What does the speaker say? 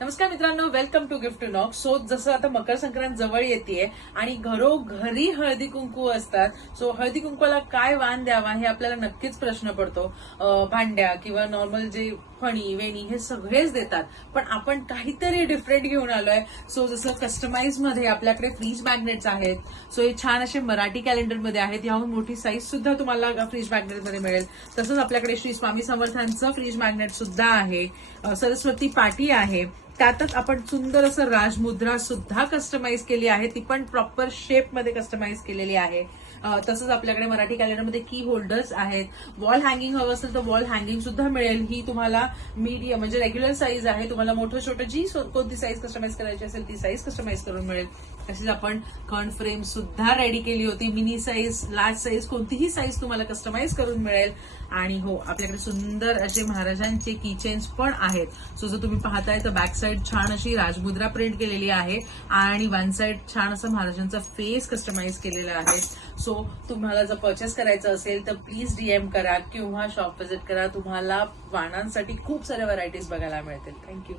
नमस्कार मित्रांनो, welcome to gift to knock. So जसं आता मकर संक्रांत जवळ येते आणि घरोघरी हळदी कुंकू असतात. सो हळदी कुंकूला काय वाण द्यावा हे आपल्याला नक्कीच प्रश्न पडतो. भांड्या किंवा नॉर्मल जे फणी वेणी हे सगळेच देतात, पण आपण काहीतरी डिफरंट घेऊन आलोय. सो जसं कस्टमाइज मध्ये आपल्याकडे फ्रीज मॅग्नेट्स आहेत. सो हे छान असे मराठी कॅलेंडरमध्ये आहेत. याहून मोठी साईज सुद्धा तुम्हाला फ्रीज मॅग्नेटमध्ये मिळेल. तसंच आपल्याकडे श्री स्वामी समर्थांचं फ्रीज मॅग्नेट सुद्धा आहे. सरस्वती पाटी आहे. त्यातच आपण सुंदर असं राजमुद्रा सुद्धा कस्टमाइज केली आहे, ती पण प्रॉपर शेप मध्ये कस्टमाइज केलेली आहे. तसंच आपल्याकडे मराठी कॅलेंडरमध्ये की होल्डर्स आहेत. वॉल हँगिंग हवं असेल तर वॉल हँगिंग सुद्धा मिळेल. ही तुम्हाला मीडियम म्हणजे रेग्युलर साईज आहे. तुम्हाला मोठं छोटं जी कोणती साईज कस्टमाइज करायची असेल ती साईज कस्टमाइज करून मिळेल. तशीच आपण कॉर्न फ्रेम सुद्धा रेडी केली होती. मिनी साईज, लार्ज साईज, कोणतीही साईज तुम्हाला कस्टमाइज करून मिळेल. आणि हो, आपल्याकडे सुंदर असे महाराजांचे किचेन्स पण आहेत. सो जर तुम्ही पाहताय तर बॅक साईड छान अशी राजमुद्रा प्रिंट केलेली आहे आणि वन साईड छान असं महाराजांचा फेस कस्टमाइज केलेला आहे. सो तुम्हाला जर परचेस करायचं असेल तर प्लीज डीएम करा किंवा शॉप व्हिजिट करा. तुम्हाला वाणांसाठी खूप साऱ्या व्हरायटीज बघायला मिळतील. थँक्यू.